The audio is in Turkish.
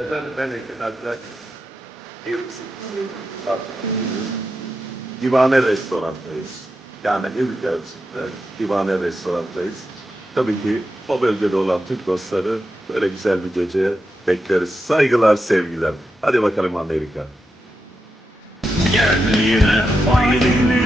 Efendim ben Ekin Akrak. İyi misiniz? Bak. Divane restorandayız. Yani ülkemizde divane restorandayız. Tabii ki o bölgede olan Türk dostları böyle güzel bir gece bekleriz. Saygılar, sevgiler. Hadi bakalım Amerika. Gel yine ailenin